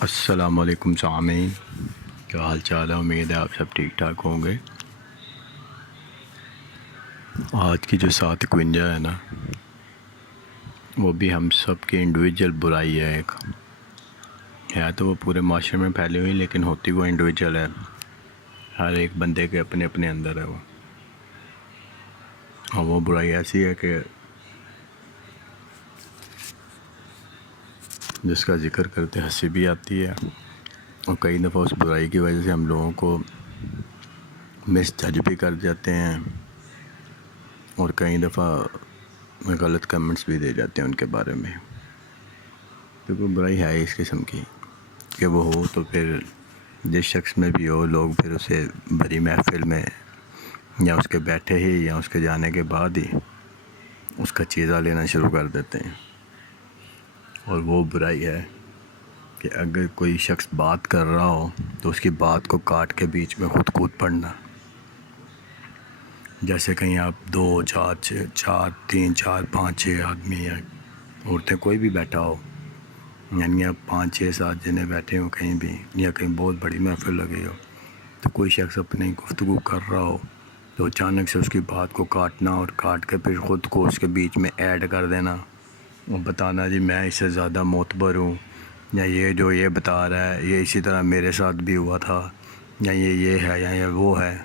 السلام علیکم سامعین، کیا حال چال ہے؟ امید ہے آپ سب ٹھیک ٹھاک ہوں گے۔ آج کی جو 751 ہے نا، وہ بھی ہم سب کی انڈیویجول برائی ہے۔ ایک ہے تو وہ پورے معاشرے میں پھیلی ہوئی، لیکن ہوتی وہ انڈیویجول ہے، ہر ایک بندے کے اپنے اپنے اندر ہے وہ۔ اور وہ برائی ایسی ہے کہ جس کا ذکر کرتے ہنسی بھی آتی ہے، اور کئی دفعہ اس برائی کی وجہ سے ہم لوگوں کو مس جج بھی کر جاتے ہیں، اور کئی دفعہ غلط کمنٹس بھی دے جاتے ہیں ان کے بارے میں، کیونکہ برائی ہے اس قسم کی کہ وہ ہو تو پھر جس شخص میں بھی ہو، لوگ پھر اسے بڑی محفل میں یا اس کے بیٹھے ہی یا اس کے جانے کے بعد ہی اس کا چیزہ لینا شروع کر دیتے ہیں۔ اور وہ برائی ہے کہ اگر کوئی شخص بات کر رہا ہو تو اس کی بات کو کاٹ کے بیچ میں خود کود پڑنا۔ جیسے کہیں آپ 2 4 4 3 4 5 6 آدمی یا عورتیں کوئی بھی بیٹھا ہو، یعنی آپ 5 6 7 جنے بیٹھے ہوں کہیں بھی، یا کہیں بہت بڑی محفل لگی ہو، تو کوئی شخص اپنی گفتگو کر رہا ہو تو اچانک سے اس کی بات کو کاٹنا اور کاٹ کے پھر خود کو اس کے بیچ میں ایڈ کر دینا اور بتانا جی میں اس سے زیادہ معتبر ہوں، یا یہ جو یہ بتا رہا ہے یہ اسی طرح میرے ساتھ بھی ہوا تھا، یا یہ ہے یا یہ وہ ہے۔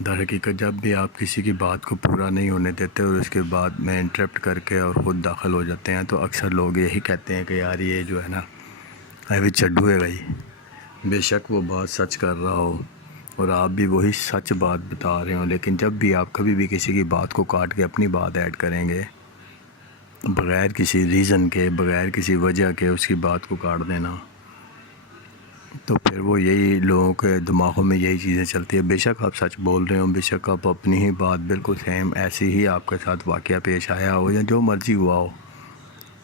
در حقیقت جب بھی آپ کسی کی بات کو پورا نہیں ہونے دیتے اور اس کے بعد میں انٹرپٹ کر کے اور خود داخل ہو جاتے ہیں، تو اکثر لوگ یہی کہتے ہیں کہ یار یہ جو ہے نا ابھی چڈو ہے بھائی، بے شک وہ بات سچ کر رہا ہو اور آپ بھی وہی سچ بات بتا رہے ہوں، لیکن جب بھی آپ کبھی بھی کسی کی بات کو کاٹ کے اپنی بات ایڈ کریں گے بغیر کسی ریزن کے، بغیر کسی وجہ کے اس کی بات کو کاٹ دینا، تو پھر وہ یہی لوگوں کے دماغوں میں یہی چیزیں چلتی ہیں۔ بے شک آپ سچ بول رہے ہوں، بے شک آپ اپنی ہی بات بالکل سیم ایسی ہی آپ کے ساتھ واقعہ پیش آیا ہو یا جو مرضی ہوا ہو،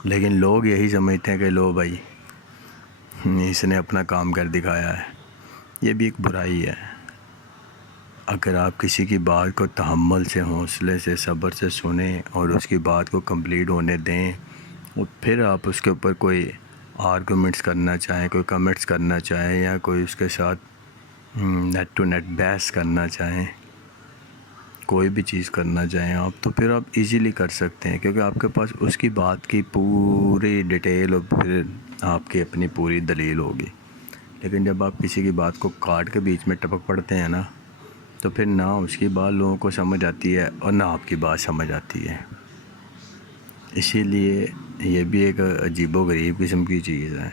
لیکن لوگ یہی سمجھتے ہیں کہ لو بھائی اس نے اپنا کام کر دکھایا ہے۔ یہ بھی ایک برائی ہے۔ اگر آپ کسی کی بات کو تحمل سے، حوصلے سے، صبر سے سنیں اور اس کی بات کو کمپلیٹ ہونے دیں، اور پھر آپ اس کے اوپر کوئی آرگومنٹس کرنا چاہیں، کوئی کمنٹس کرنا چاہیں، یا کوئی اس کے ساتھ نیٹ ٹو نیٹ بحث کرنا چاہیں، کوئی بھی چیز کرنا چاہیں آپ، تو پھر آپ ایزیلی کر سکتے ہیں، کیونکہ آپ کے پاس اس کی بات کی پوری ڈیٹیل اور پھر آپ کی اپنی پوری دلیل ہوگی۔ لیکن جب آپ کسی کی بات کو کاٹ کے بیچ میں ٹپک پڑتے ہیں نا، تو پھر نہ اس کی بات لوگوں کو سمجھ آتی ہے اور نہ آپ کی بات سمجھ آتی ہے۔ اسی لیے یہ بھی ایک عجیب و غریب قسم کی چیز ہے،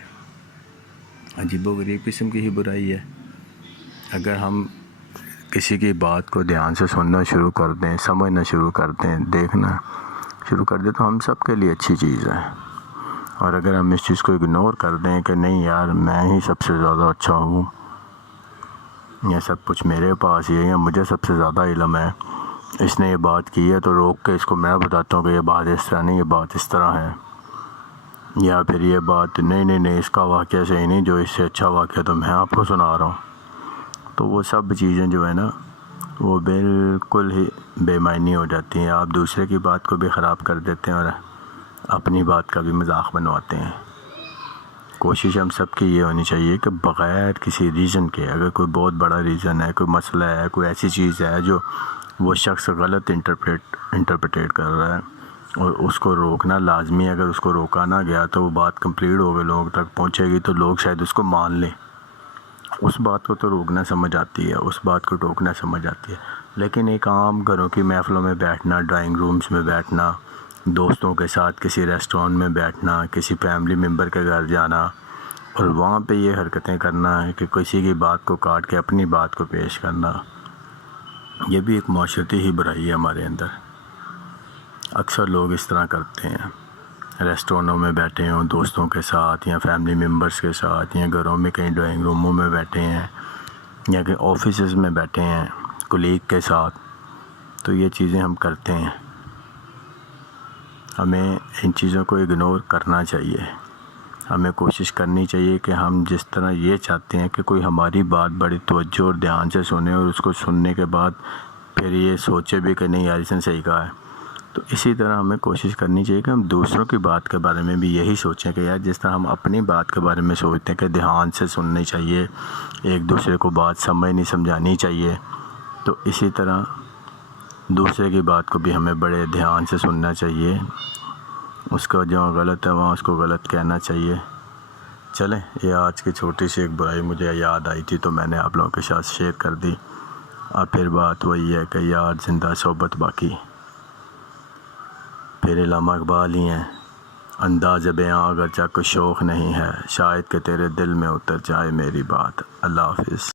عجیب و غریب قسم کی ہی برائی ہے۔ اگر ہم کسی کی بات کو دھیان سے سننا شروع کر دیں، سمجھنا شروع کر دیں، دیکھنا شروع کر دیں، تو ہم سب کے لیے اچھی چیز ہے۔ اور اگر ہم اس چیز کو اگنور کر دیں کہ نہیں یار میں ہی سب سے زیادہ اچھا ہوں، یا سب کچھ میرے پاس ہی ہے، یا مجھے سب سے زیادہ علم ہے، اس نے یہ بات کی ہے تو روک کے اس کو میں بتاتا ہوں کہ یہ بات اس طرح نہیں، یہ بات اس طرح ہے، یا پھر یہ بات نہیں اس کا واقعہ صحیح نہیں، جو اس سے اچھا واقعہ تو میں آپ کو سنا رہا ہوں، تو وہ سب چیزیں جو ہے نا وہ بالکل ہی بے معنی ہو جاتی ہیں۔ آپ دوسرے کی بات کو بھی خراب کر دیتے ہیں اور اپنی بات کا بھی مذاق بنواتے ہیں۔ کوشش ہم سب کی یہ ہونی چاہیے کہ بغیر کسی ریزن کے، اگر کوئی بہت بڑا ریزن ہے، کوئی مسئلہ ہے، کوئی ایسی چیز ہے جو وہ شخص غلط انٹرپریٹ کر رہا ہے، اور اس کو روکنا لازمی ہے۔ اگر اس کو روکا نہ گیا تو وہ بات کمپلیٹ ہو کے لوگوں تک پہنچے گی تو لوگ شاید اس کو مان لیں۔ اس بات کو تو روکنا سمجھ آتی ہے، اس بات کو ٹوکنا سمجھ آتی ہے، لیکن ایک عام گھروں کی محفلوں میں بیٹھنا، ڈرائنگ رومز میں بیٹھنا، دوستوں کے ساتھ کسی ریسٹورینٹ میں بیٹھنا، کسی فیملی ممبر کے گھر جانا اور وہاں پہ یہ حرکتیں کرنا ہے کہ کسی کی بات کو کاٹ کے اپنی بات کو پیش کرنا، یہ بھی ایک معاشرتی ہی برائی ہے ہمارے اندر۔ اکثر لوگ اس طرح کرتے ہیں، ریسٹورنٹوں میں بیٹھے ہوں دوستوں کے ساتھ یا فیملی ممبرس کے ساتھ، یا گھروں میں کہیں ڈرائنگ روموں میں بیٹھے ہیں، یا کہ آفیسز میں بیٹھے ہیں کولیگ کے ساتھ، تو یہ چیزیں ہم کرتے ہیں۔ ہمیں ان چیزوں کو اگنور کرنا چاہیے۔ ہمیں کوشش کرنی چاہیے کہ ہم جس طرح یہ چاہتے ہیں کہ کوئی ہماری بات بڑی توجہ اور دھیان سے سنے، اور اس کو سننے کے بعد پھر یہ سوچے بھی کہ نہیں یار اس نے صحیح کہا ہے، تو اسی طرح ہمیں کوشش کرنی چاہیے کہ ہم دوسروں کی بات کے بارے میں بھی یہی سوچیں کہ یار جس طرح ہم اپنی بات کے بارے میں سوچتے ہیں کہ دھیان سے سننی چاہیے، ایک دوسرے کو بات سمجھانی چاہیے، تو اسی طرح دوسرے کی بات کو بھی ہمیں بڑے دھیان سے سننا چاہیے، اس کا جہاں غلط ہے وہاں اس کو غلط کہنا چاہیے۔ چلیں، یہ آج کی چھوٹی سی ایک برائی مجھے یاد آئی تھی تو میں نے آپ لوگوں کے ساتھ شیئر کر دی۔ اور پھر بات وہی ہے کہ یار زندہ صحبت باقی، پھر علامہ اقبال ہی ہیں، انداز بیاں اگرچہ کوئی شوق نہیں ہے، شاید کہ تیرے دل میں اتر جائے میری بات۔ اللہ حافظ۔